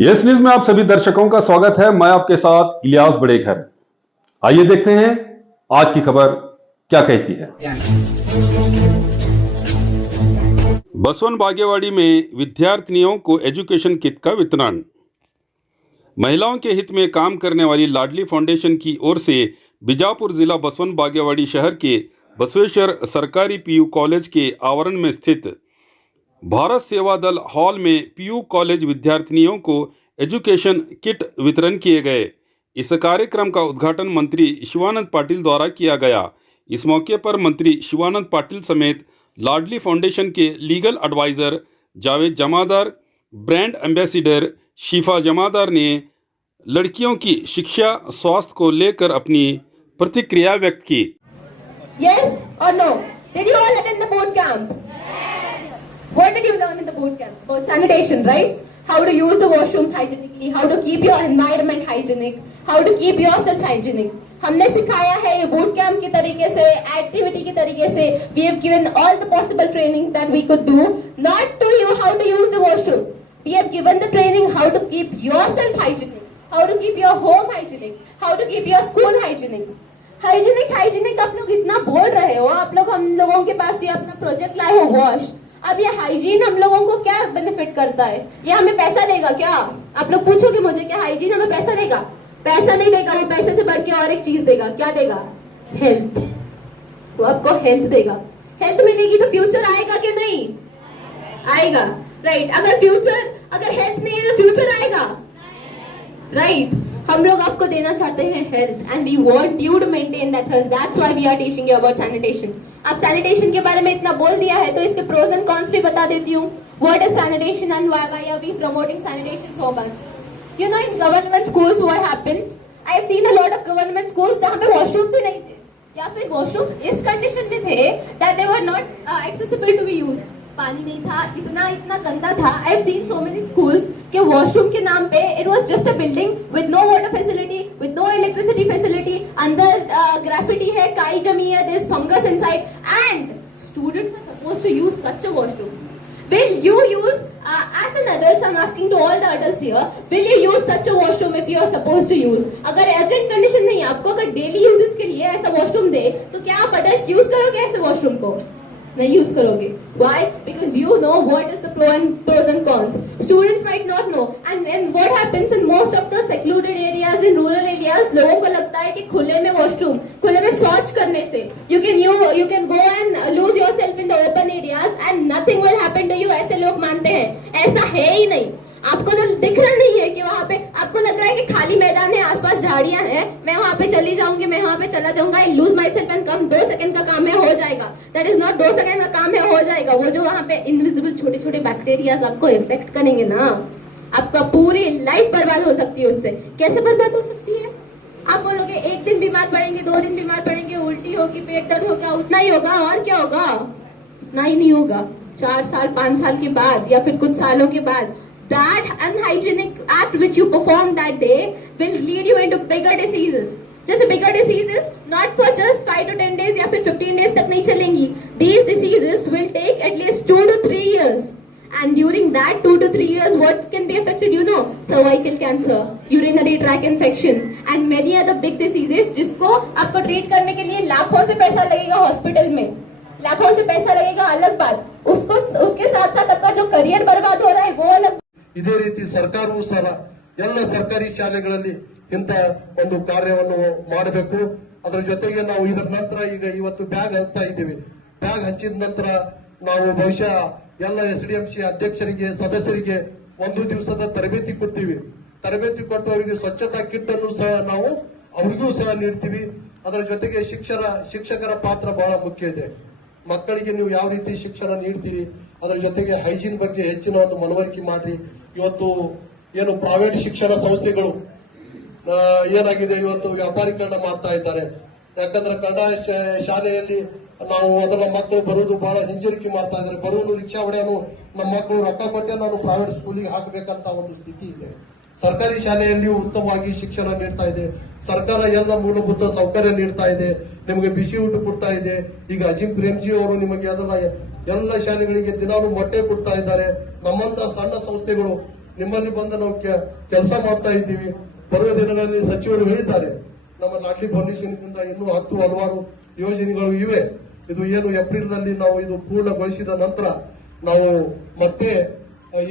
Yes news में आप सभी दर्शकों का स्वागत है। मैं आपके साथ इलियास बड़ेखर। आइए देखते हैं आज की खबर क्या कहती है। बसवन बागेवाड़ी में विद्यार्थिनियों को एजुकेशन किट का वितरण। महिलाओं के हित में काम करने वाली लाडली फाउंडेशन की ओर से बीजापुर जिला बसवन बागेवाड़ी शहर के बसवेश्वर सरकारी पीयू कॉलेज के आवरण में स्थित भारत सेवा दल हॉल में पीयू कॉलेज विद्यार्थिनियों को एजुकेशन किट वितरण किए गए। इस कार्यक्रम का उद्घाटन मंत्री शिवानंद पाटिल द्वारा किया गया। इस मौके पर मंत्री शिवानंद पाटिल समेत लाडली फाउंडेशन के लीगल एडवाइजर जावेद जमादार, ब्रांड एम्बेसडर शिफा जमादार ने लड़कियों की शिक्षा स्वास्थ्य को लेकर अपनी प्रतिक्रिया व्यक्त की। Yes or no? Did you all attend the boot camp? What did you learn in the boot camp? About sanitation, right? How to use the washrooms hygienically, how to keep your environment hygienic, how to keep yourself hygienic. हमने सिखाया है ये boot camp के तरीके से, activity के तरीके से. We have given all the possible training that we could do, not to you how to use the washroom. We have given the training how to keep yourself hygienic, how to keep your home hygienic, how to keep your school hygienic. Hygienic आप लोग इतना बोल रहे हो, आप लोग हम लोगों के पास ये अपना प्रोजेक्ट लाए हो वॉश। अब ये हाइजीन हम लोगों को क्या बेनिफिट करता है? ये हमें पैसा देगा क्या? आप लोग पूछोगे मुझे क्या हाइजीन हमें पैसा देगा? पैसा नहीं देगा, वो पैसे से बढ़ के और एक चीज देगा। क्या देगा? हेल्थ। वो आपको हेल्थ देगा। हेल्थ मिलेगी तो फ्यूचर आएगा कि नहीं आएगा? राइट। अगर हेल्थ नहीं है तो फ्यूचर आएगा? राइट। हम लोग आपको देना चाहते हैं health and we want you to maintain that health. That's why we are teaching you about sanitation. अब सैनिटेशन के बारे में इतना बोल दिया है तो इसके प्रोज एंड कॉन्स भी बता देती हूँ। What is sanitation and why are we promoting sanitation so much? You know in government schools what happens, I have seen a lot of government schools जहाँ पे वॉशरूम भी नहीं थे या फिर वॉशरूम इस कंडीशन में थे that they were not accessible to be used. पानी नहीं था, इतना गंदा था। I have seen so many schools के वॉशरूम के नाम पे it was just a building with no water facility, with no electricity facility. अंदर ग्रेफिटी है, काई जमी है, there is fungus inside and students are supposed to use such a washroom. Will you use as an adult, I'm asking to all the adults here, will you use such a washroom if you are supposed to use? अगर urgent condition नहीं है आपको, अगर daily uses के लिए ऐसा washroom दे तो क्या आप adults यूज करोगे ऐसे वॉशरूम को? नहीं यूज करोगे। Why? Because you know what is the pros and cons. Students might not know. And what happens in most of the secluded areas, in rural areas, लोगों को लगता है कि खुले में वॉशरूम, खुले में शौच करने से you can go and lose yourself in the open areas and nothing will happen to you. ऐसे लोग मानते हैं। ऐसा है ही नहीं। आपको तो दिख रहा नहीं है कि वहाँ पे आपको लग रहा है कि खाली मैदान है, आसपास झाड़ियां हैं, मैं वहाँ पे चली जाऊंगी, मैं वहाँ पे चला जाऊंगा, I lose my self and come. 2 second का काम है, हो जाएगा। दैट इज नॉट 2 सेकंड का काम है, हो जाएगा। वो जो वहाँ पे इनविजिबल छोटे छोटे बैक्टीरियाज आपको इफेक्ट करेंगे ना, आपका पूरी लाइफ बर्बाद हो सकती है उससे। कैसे बर्बाद हो सकती है? आप बोलोगे 1 दिन बीमार पड़ेंगे, 2 दिन बीमार पड़ेंगे, उल्टी होगी, पेट दर्द होगा, उतना ही होगा और क्या होगा? उतना ही नहीं होगा। 4 साल 5 साल के बाद या फिर कुछ सालों के बाद that unhygienic act which you performed that day will lead you into bigger diseases. जैसे bigger diseases not for just 5 to 10 days या फिर 15 days तक नहीं चलेंगी. These diseases will take at least 2 to 3 years. And during that 2 to 3 years, what can be affected? You know, cervical cancer, urinary tract infection, and many other big diseases जिसको आपको treat करने के लिए लाखों से पैसा लगेगा हॉस्पिटल में, लाखों से पैसा लगेगा, अलग बात। उसके साथ साथ आपका जो करियर बर्बाद हो रहा है वो अलग। ಇದೇ ರೀತಿ ಸರ್ಕಾರವೂ ಸಹ ಎಲ್ಲ ಸರ್ಕಾರಿ ಶಾಲೆಗಳಲ್ಲಿ ಇಂಥ ಒಂದು ಕಾರ್ಯವನ್ನು ಮಾಡಬೇಕು. ಅದರ ಜೊತೆಗೆ ನಾವು ಇದರ ನಂತರ ಈಗ ಇವತ್ತು ಬ್ಯಾಗ್ ಹಂಚ್ತಾ ಇದ್ದೀವಿ. ಬ್ಯಾಗ್ ಹಂಚಿದ ನಂತರ ನಾವು ಬಹುಶಃ ಎಲ್ಲ SDMC ಅಧ್ಯಕ್ಷರಿಗೆ ಸದಸ್ಯರಿಗೆ 1 ದಿವಸದ ತರಬೇತಿ ಕೊಡ್ತೀವಿ. ತರಬೇತಿ ಕೊಟ್ಟು ಅವರಿಗೆ ಸ್ವಚ್ಛತಾ ಕಿಟ್ ಅನ್ನು ಸಹ ನಾವು ಅವರಿಗೂ ಸಹ ನೀಡ್ತೀವಿ. ಅದರ ಜೊತೆಗೆ ಶಿಕ್ಷಕರ ಪಾತ್ರ ಬಹಳ ಮುಖ್ಯ ಇದೆ. ಮಕ್ಕಳಿಗೆ ನೀವು ಯಾವ ರೀತಿ ಶಿಕ್ಷಣ ನೀಡ್ತೀರಿ, ಅದರ ಜೊತೆಗೆ ಹೈಜೀನ್ ಬಗ್ಗೆ ಹೆಚ್ಚಿನ ಒಂದು ಮನವರಿಕೆ ಮಾಡಿ. ಇವತ್ತು ಏನು ಪ್ರೈವೇಟ್ ಶಿಕ್ಷಣ ಸಂಸ್ಥೆಗಳು ಏನಾಗಿದೆ, ಇವತ್ತು ವ್ಯಾಪಾರೀಕರಣ ಮಾಡ್ತಾ ಇದ್ದಾರೆ. ಯಾಕಂದ್ರೆ ಕನ್ನಡ ಶಾಲೆಯಲ್ಲಿ ನಾವು ಅದರ ಮಕ್ಕಳು ಬರುವುದು ಬಹಳ ಹಿಂಜರಿಕೆ ಮಾಡ್ತಾ ಇದ್ದಾರೆ. ಬರುವನು ರಿಕ್ಷಾ ಹೊಡೆಯನು ನಮ್ಮ ಮಕ್ಕಳು ರೊಕ್ಕ ಕೊಟ್ಟೆ ನಾನು ಪ್ರೈವೇಟ್ ಸ್ಕೂಲಿಗೆ ಹಾಕಬೇಕಂತ ಒಂದು ಸ್ಥಿತಿ ಇದೆ. ಸರ್ಕಾರಿ ಶಾಲೆಯಲ್ಲಿಯೂ ಉತ್ತಮವಾಗಿ ಶಿಕ್ಷಣ ನೀಡ್ತಾ ಇದೆ. ಸರ್ಕಾರ ಎಲ್ಲ ಮೂಲಭೂತ ಸೌಕರ್ಯ ನೀಡ್ತಾ ಇದೆ. ನಿಮಗೆ ಬಿಸಿ ಊಟ ಕೊಡ್ತಾ ಇದೆ. ಈಗ ಅಜಿಂ ಪ್ರೇಮ್ಜಿ ಅವರು ನಿಮಗೆ ಅದನ್ನ ಎಲ್ಲ ಶಾಲೆಗಳಿಗೆ ದಿನಾಲು ಮೊಟ್ಟೆ ಕೊಡ್ತಾ ಇದ್ದಾರೆ. ನಮ್ಮಂತ ಸಣ್ಣ ಸಂಸ್ಥೆಗಳು ನಿಮ್ಮಲ್ಲಿ ಬಂದು ನಾವು ಕೆಲಸ ಮಾಡ್ತಾ ಇದ್ದೀವಿ. ಬರುವ ದಿನಗಳಲ್ಲಿ ಸಚಿವರು ಹೇಳಿದ್ದಾರೆ, ನಮ್ಮ ಲಾಡ್ಲಿ ಫೌಂಡೇಶನ್ ಇಂದ ಇನ್ನೂ 10 ಹಲವಾರು ಯೋಜನೆಗಳು ಇವೆ. ಇದು ಏನು ಏಪ್ರಿಲ್ ನಲ್ಲಿ ನಾವು ಇದು ಪೂರ್ಣಗೊಳಿಸಿದ ನಂತರ ನಾವು ಮತ್ತೆ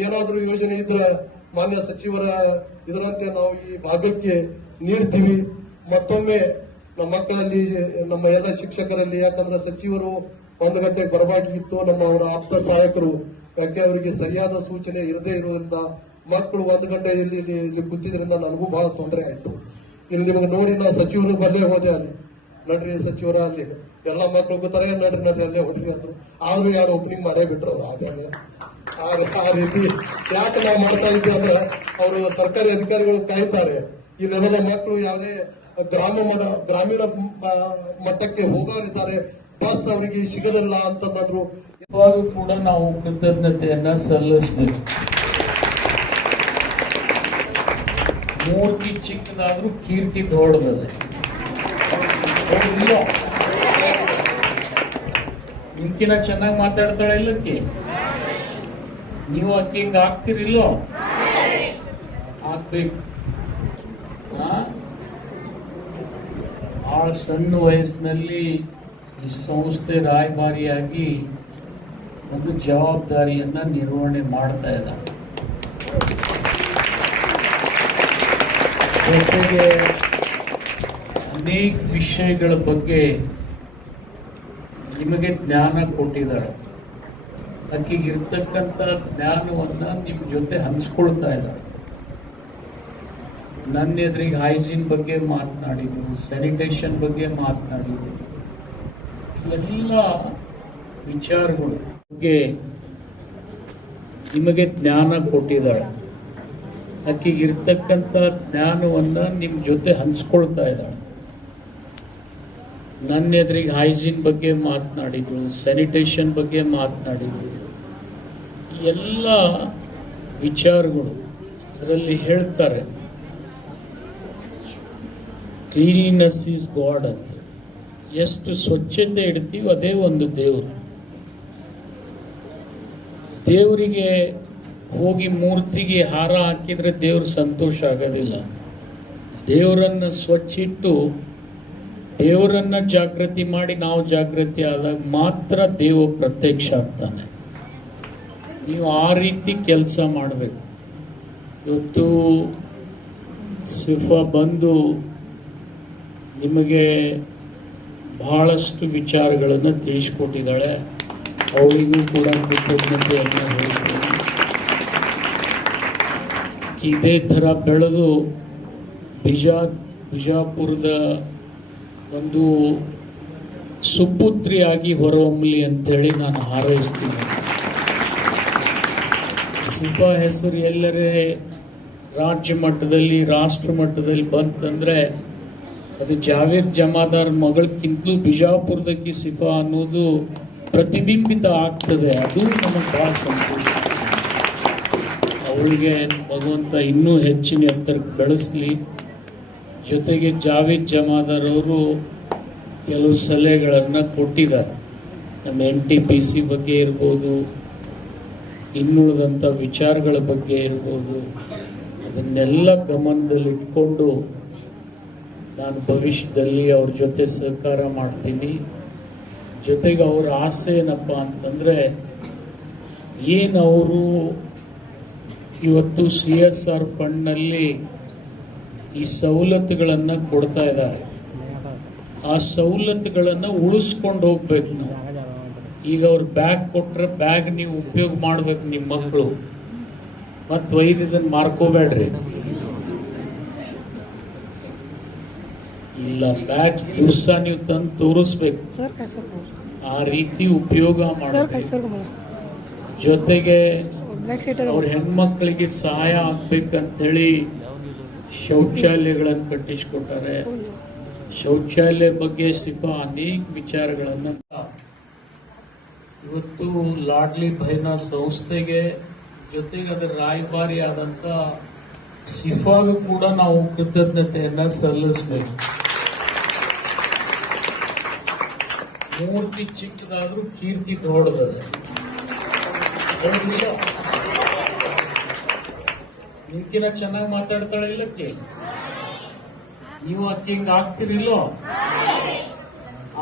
ಏನಾದರೂ ಯೋಜನೆ ಇದ್ರೆ ಮಾನ್ಯ ಸಚಿವರ ಇದರಂತೆ ನಾವು ಈ ಭಾಗಕ್ಕೆ ನೀಡ್ತೀವಿ. ಮತ್ತೊಮ್ಮೆ ನಮ್ಮ ಮಕ್ಕಳಲ್ಲಿ, ನಮ್ಮ ಎಲ್ಲ ಶಿಕ್ಷಕರಲ್ಲಿ, ಯಾಕಂದ್ರೆ ಸಚಿವರು 1 ಗಂಟೆಗೆ ಬರಬೇಕಾಗಿತ್ತು, ನಮ್ಮ ಅವರ ಆಪ್ತ ಸಹಾಯಕರು ಯಾಕೆ ಅವರಿಗೆ ಸರಿಯಾದ ಸೂಚನೆ ಇರದೇ ಇರುವುದರಿಂದ ಮಕ್ಕಳು 1 ಗಂಟೆಯಲ್ಲಿ ಇಲ್ಲಿ ಕೂತಿದ್ರಿಂದ ನನಗೂ ಬಹಳ ತೊಂದರೆ ಆಯ್ತು. ಇಲ್ಲಿ ನಿಮಗೆ ನೋಡಿ ನಾ ಸಚಿವರು ಬಲ್ಲೇ ಹೋದೆ, ಅಲ್ಲಿ ನಡ್ರಿ ಸಚಿವರ ಅಲ್ಲಿ ಎಲ್ಲ ಮಕ್ಕಳು ಕೂತಾರೆ, ನಡ್ರಿ ಅಲ್ಲೇ ಹೊಡ್ರಿ ಅಂದ್ರು. ಆದ್ರೂ 2 ಓಪನಿಂಗ್ ಮಾಡೇ ಬಿಟ್ರು ಅವ್ರು. ಆದಾಗ ಆ ರೀತಿ ಯಾಕೆ ನಾವು ಮಾಡ್ತಾ ಇದ್ವಿ ಅಂದ್ರೆ ಅವರು ಸರ್ಕಾರಿ ಅಧಿಕಾರಿಗಳು ಕಾಯ್ತಾರೆ. ಈ ನೆಲದ ಮಕ್ಕಳು ಯಾವುದೇ ಗ್ರಾಮೀಣ ಮಟ್ಟಕ್ಕೆ ಹೋಗಲಿದ್ದಾರೆ, ಬಸ್ ಅವರಿಗೆ ಸಿಗಲಿಲ್ಲ ಅಂತಂದ್ರು. ಇವಾಗ ಕೂಡ ನಾವು ಕೃತಜ್ಞತೆಯನ್ನ ಸಲ್ಲಿಸಬೇಕು. ಮೂರ್ತಿ ಚಿಕ್ಕದಾದ್ರೂ ಕೀರ್ತಿ ದೊಡ್ಡದದೆ. ನಿಮ್ಕಿನ ಚೆನ್ನಾಗಿ ಮಾತಾಡ್ತಾಳೆ ಇಲ್ಲಕ್ಕಿ, ನೀವು ಅಕ್ಕಿ ಹಿಂಗ ಆಗ್ತಿರಿಲ್ಲೋ, ಆಗ್ಬೇಕು. ಬಹಳ ಸಣ್ಣ ವಯಸ್ಸಿನಲ್ಲಿ ಈ ಸಂಸ್ಥೆ ರಾಯಭಾರಿಯಾಗಿ ಒಂದು ಜವಾಬ್ದಾರಿಯನ್ನ ನಿರ್ವಹಣೆ ಮಾಡ್ತಾ ಇದ್ದಾರೆ. ಜೊತೆಗೆ ಅನೇಕ ವಿಷಯಗಳ ಬಗ್ಗೆ ನಿಮಗೆ ಜ್ಞಾನ ಕೊಟ್ಟಿದ್ದಾಳೆ. ಆಕೆಗಿರ್ತಕ್ಕಂಥ ಜ್ಞಾನವನ್ನ ನಿಮ್ಮ ಜೊತೆ ಹಂಚ್ಕೊಳ್ತಾ ಇದ್ದಾಳೆ. ನನ್ನ ಎದುರಿಗೆ ಹೈಜೀನ್ ಬಗ್ಗೆ ಮಾತನಾಡಿದ್ರು, ಸ್ಯಾನಿಟೇಷನ್ ಬಗ್ಗೆ ಮಾತನಾಡಿದ್ರು. ಇವೆಲ್ಲ ವಿಚಾರಗಳು ಬಗ್ಗೆ ನಿಮಗೆ ಜ್ಞಾನ ಕೊಟ್ಟಿದ್ದಾಳೆ. ಆಕೆಗಿರ್ತಕ್ಕಂಥ ಜ್ಞಾನವನ್ನ ನಿಮ್ಮ ಜೊತೆ ಹಂಚ್ಕೊಳ್ತಾ ಇದ್ದಾಳೆ. ನನ್ನ ಎದುರಿಗೆ ಹೈಜೀನ್ ಬಗ್ಗೆ ಮಾತನಾಡಿದ್ರು, ಸ್ಯಾನಿಟೇಷನ್ ಬಗ್ಗೆ ಮಾತನಾಡಿದ್ರು. ಎಲ್ಲ ವಿಚಾರಗಳು ಅದರಲ್ಲಿ ಹೇಳ್ತಾರೆ, ಕ್ಲೀನಿನೆಸ್ ಈಸ್ ಗಾಡ್ ಅಂತ. ಎಷ್ಟು ಸ್ವಚ್ಛತೆ ಇಡ್ತೀವಿ ಅದೇ ಒಂದು ದೇವರು. ದೇವರಿಗೆ ಹೋಗಿ ಮೂರ್ತಿಗೆ ಹಾರ ಹಾಕಿದ್ರೆ ದೇವ್ರು ಸಂತೋಷ ಆಗೋದಿಲ್ಲ. ದೇವರನ್ನು ಸ್ವಚ್ಛ ಇಟ್ಟು ದೇವರನ್ನ ಜಾಗೃತಿ ಮಾಡಿ ನಾವು ಜಾಗೃತಿ ಆದಾಗ ಮಾತ್ರ ದೇವ ಪ್ರತ್ಯಕ್ಷ ಆಗ್ತಾನೆ. ನೀವು ಆ ರೀತಿ ಕೆಲಸ ಮಾಡಬೇಕು. ಇವತ್ತು ಸಿಫಾ ಬಂದು ನಿಮಗೆ ಬಹಳಷ್ಟು ವಿಚಾರಗಳನ್ನು ತಿಳಿಸ್ಕೊಟ್ಟಿದ್ದಾಳೆ. ಅವಳಿಗೂ ಕೂಡ ಕೃತಜ್ಞತೆಯನ್ನು ಹೇಳ್ತೀನಿ. ಇದೇ ಥರ ಬೆಳೆದು ಬಿಜಾಪುರದ ಒಂದು ಸುಪುತ್ರಿಯಾಗಿ ಹೊರಹೊಮ್ಮಲಿ ಅಂತೇಳಿ ನಾನು ಹಾರೈಸ್ತೀನಿ. ಸಿಫಾ ಹೆಸರು ಎಲ್ಲರೇ ರಾಜ್ಯ ಮಟ್ಟದಲ್ಲಿ, ರಾಷ್ಟ್ರ ಮಟ್ಟದಲ್ಲಿ ಬಂತಂದರೆ ಅದು ಜಾವೇದ್ ಜಮಾದಾರ್ ಮಗಳಕ್ಕಿಂತಲೂ ಬಿಜಾಪುರದಕ್ಕೆ ಸಿಫಾ ಅನ್ನೋದು ಪ್ರತಿಬಿಂಬಿತ ಆಗ್ತದೆ. ಅದು ನಮಗೆ ಭಾಳ ಸಂತೋಷ. ಅವಳಿಗೆ ಭಗವಂತ ಇನ್ನೂ ಹೆಚ್ಚಿನ ಎತ್ತರಕ್ಕೆ ಬೆಳೆಸಲಿ. ಜೊತೆಗೆ ಜಾವೇದ್ ಜಮಾದಾರ್ ಅವರು ಕೆಲವು ಸಲಹೆಗಳನ್ನು ಕೊಟ್ಟಿದ್ದಾರೆ. ನಮ್ಮ NTPC ಬಗ್ಗೆ ಇರ್ಬೋದು, ಇನ್ನುಳಿದಂಥ ವಿಚಾರಗಳ ಬಗ್ಗೆ ಇರ್ಬೋದು, ಅದನ್ನೆಲ್ಲ ಗಮನದಲ್ಲಿಟ್ಕೊಂಡು ನಾನು ಭವಿಷ್ಯದಲ್ಲಿ ಅವ್ರ ಜೊತೆ ಸಹಕಾರ ಮಾಡ್ತೀನಿ. ಜೊತೆಗೆ ಅವ್ರ ಆಸೆ ಏನಪ್ಪ ಅಂತಂದರೆ, ಏನು ಅವರು ಇವತ್ತು CSR ಫಂಡ್ನಲ್ಲಿ ಈ ಸವಲತ್ತುಗಳನ್ನು ಕೊಡ್ತಾ ಇದ್ದಾರೆ, ಆ ಸವಲತ್ತುಗಳನ್ನು ಉಳಿಸ್ಕೊಂಡು ಹೋಗ್ಬೇಕು ನಾವು. ಈಗ ಅವ್ರು ಬ್ಯಾಗ್ ಕೊಟ್ಟರೆ ಬ್ಯಾಗ್ ನೀವು ಉಪಯೋಗ ಮಾಡ್ಬೇಕು ನಿಮ್ಮ ಮಕ್ಕಳು, ಮತ್ತು ಒಯ್ದು ಇದನ್ನು ಮಾರ್ಕೋಬೇಡ್ರಿ. ಇಲ್ಲ, ಬ್ಯಾಗ್ ದಿವಸ ನೀವು ತಂದು ತೋರಿಸ್ಬೇಕು, ಆ ರೀತಿ ಉಪಯೋಗ ಮಾಡಬೇಕು. ಜೊತೆಗೆ ಅವ್ರ ಹೆಣ್ಮಕ್ಳಿಗೆ ಸಹಾಯ ಆಗ್ಬೇಕಂತೇಳಿ ಶೌಚಾಲಯಗಳನ್ನು ಕಟ್ಟಿಸ್ಕೊಟ್ಟಾರೆ. ಶೌಚಾಲಯ ಬಗ್ಗೆ ಸಿಫಾ ಅನೇಕ ವಿಚಾರಗಳನ್ನು ಇವತ್ತು ಲಾಡ್ಲಿ ಬಹನ ಸಂಸ್ಥೆಗೆ, ಜೊತೆಗೆ ಅದರ ರಾಯಭಾರಿ ಆದಂತ ಸಿಫಾಗೂ ಕೂಡ ನಾವು ಕೃತಜ್ಞತೆಯನ್ನ ಸಲ್ಲಿಸಬೇಕು. ಮೂರ್ತಿ ಚಿಕ್ಕದಾದ್ರೂ ಕೀರ್ತಿ ದೊಡ್ಡದದೆ. ನಿಮ್ಕಿನ ಚೆನ್ನಾಗಿ ಮಾತಾಡ್ತಾಳೆ ಇಲ್ಲ ಕೇಳಿ. ನೀವು ಅಕ್ಕಿ ಹಿಂಗ ಆಗ್ತಿರಿಲ್ಲೋ,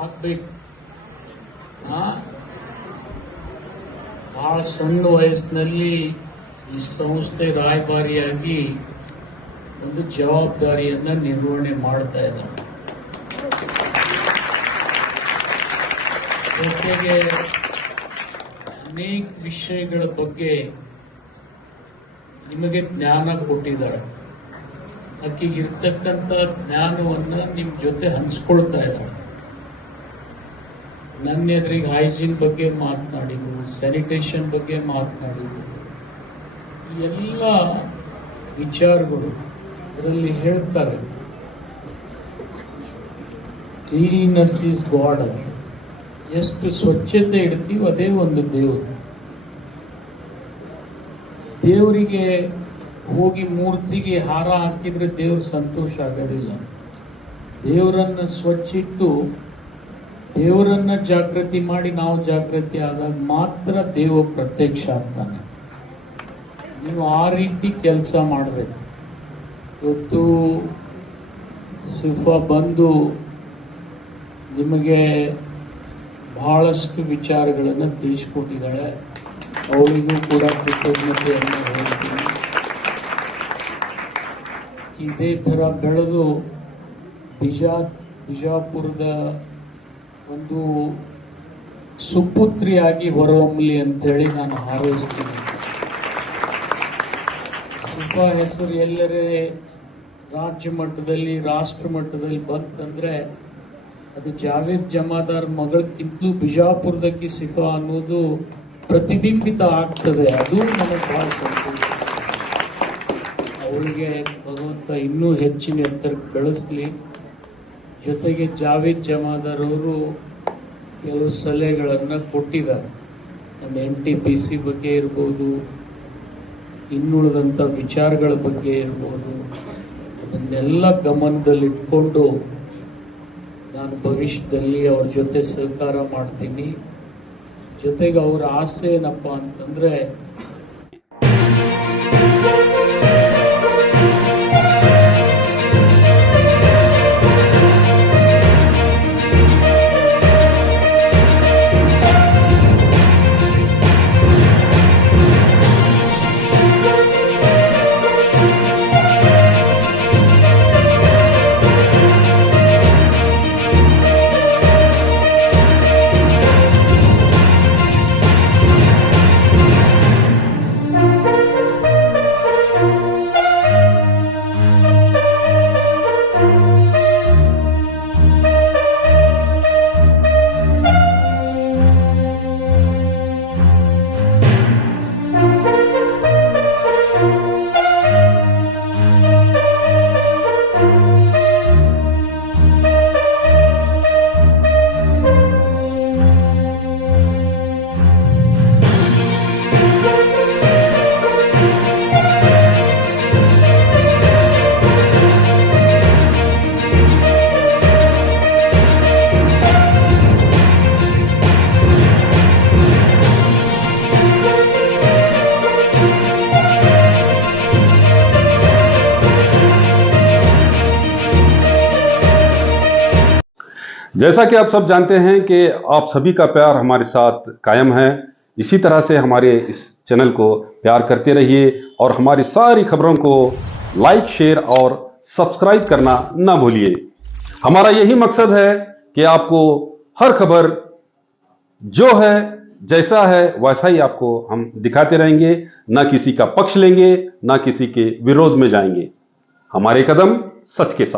ಆಗ್ಬೇಕು. ಬಹಳ ಸಣ್ಣ ವಯಸ್ಸಿನಲ್ಲಿ ಈ ಸಂಸ್ಥೆ ರಾಯಭಾರಿಯಾಗಿ ಒಂದು ಜವಾಬ್ದಾರಿಯನ್ನ ನಿರ್ವಹಣೆ ಮಾಡ್ತಾ ಇದ್ದಾರೆ. ಜೊತೆಗೆ ಅನೇಕ ವಿಷಯಗಳ ಬಗ್ಗೆ ನಿಮಗೆ ಜ್ಞಾನ ಕೊಟ್ಟಿದ್ದಾಳೆ. ಆಕೆಗಿರ್ತಕ್ಕಂಥ ಜ್ಞಾನವನ್ನ ನಿಮ್ ಜೊತೆ ಹಂಚ್ಕೊಳ್ತಾ ಇದ್ದಾಳೆ. ನನ್ನ ಎದುರಿಗೆ ಹೈಜೀನ್ ಬಗ್ಗೆ ಮಾತನಾಡಿದ್ರು, ಸ್ಯಾನಿಟೇಷನ್ ಬಗ್ಗೆ ಮಾತನಾಡಿದ್ರು. ಈ ಎಲ್ಲ ವಿಚಾರಗಳು ಅದರಲ್ಲಿ ಹೇಳ್ತಾರೆ, ಕ್ಲೀನ್ನೆಸ್ ಈಸ್ ಗಾಡ್ ಅಂತ. ಎಷ್ಟು ಸ್ವಚ್ಛತೆ ಇಡ್ತೀವಿ ಅದೇ ಒಂದು ದೇವರು. ದೇವರಿಗೆ ಹೋಗಿ ಮೂರ್ತಿಗೆ ಹಾರ ಹಾಕಿದ್ರೆ ದೇವ್ರ ಸಂತೋಷ ಆಗೋದಿಲ್ಲ. ದೇವರನ್ನ ಸ್ವಚ್ಛ ಇಟ್ಟು ದೇವರನ್ನ ಜಾಗೃತಿ ಮಾಡಿ ನಾವು ಜಾಗೃತಿ ಆದಾಗ ಮಾತ್ರ ದೇವ ಪ್ರತ್ಯಕ್ಷ ಆಗ್ತಾನೆ. ನೀವು ಆ ರೀತಿ ಕೆಲಸ ಮಾಡಬೇಕು. ಇವತ್ತು ಸಿಫಾ ಬಂದು ನಿಮಗೆ ಬಹಳಷ್ಟು ವಿಚಾರಗಳನ್ನು ತಿಳಿಸ್ಕೊಟ್ಟಿದ್ದಾಳೆ. ಅವಳಿಗೂ ಕೂಡ ಕೃತಜ್ಞತೆಯನ್ನು ಹೇಳ್ತೀನಿ. ಇದೇ ಥರ ಬೆಳೆದು ಬಿಜಾಪುರದ ಒಂದು ಸುಪುತ್ರಿಯಾಗಿ ಹೊರಹೊಮ್ಮಲಿ ಅಂತೇಳಿ ನಾನು ಹಾರೈಸ್ತೀನಿ. ಸಿಫಾ ಹೆಸರು ಎಲ್ಲರೇ ರಾಜ್ಯ ಮಟ್ಟದಲ್ಲಿ ರಾಷ್ಟ್ರ ಮಟ್ಟದಲ್ಲಿ ಬಂತಂದ್ರೆ ಅದು ಜಾವೇದ್ ಜಮಾದಾರ್ ಮಗಳಕ್ಕಿಂತಲೂ ಬಿಜಾಪುರದಕ್ಕೆ ಸಿಫಾ ಅನ್ನೋದು ಪ್ರತಿಬಿಂಬಿತ ಆಗ್ತದೆ. ಅದು ನನಗೆ ಬಹಳ ಸಂತೋಷ. ಅವಳಿಗೆ ಭಗವಂತ ಇನ್ನೂ ಹೆಚ್ಚಿನ ಎತ್ತರಕ್ಕೆ ಬೆಳೆಸಲಿ. ಜೊತೆಗೆ ಜಾವೇದ್ ಜಮಾದಾರ್ ಅವರು ಕೆಲವು ಸಲಹೆಗಳನ್ನು ಕೊಟ್ಟಿದ್ದಾರೆ. ನಮ್ಮ NTPC ಬಗ್ಗೆ ಇರ್ಬೋದು, ಇನ್ನುಳಿದಂಥ ವಿಚಾರಗಳ ಬಗ್ಗೆ ಇರ್ಬೋದು, ಅದನ್ನೆಲ್ಲ ಗಮನದಲ್ಲಿಟ್ಕೊಂಡು ನಾನು ಭವಿಷ್ಯದಲ್ಲಿ ಅವ್ರ ಜೊತೆ ಸಹಕಾರ ಮಾಡ್ತೀನಿ. ಜೊತೆಗೆ ಅವರ ಆಸೆ ಏನಪ್ಪ ಅಂತಂದ್ರೆ जैसा कि आप सब जानते हैं कि आप सभी का प्यार हमारे साथ कायम है। इसी तरह से हमारे इस चैनल को प्यार करते रहिए और हमारी सारी खबरों को लाइक, शेयर और सब्सक्राइब करना ना भूलिए। हमारा यही मकसद है कि आपको हर खबर जो है जैसा है वैसा ही आपको हम दिखाते रहेंगे, ना किसी का पक्ष लेंगे, ना किसी के विरोध में जाएंगे। हमारे कदम सच के साथ।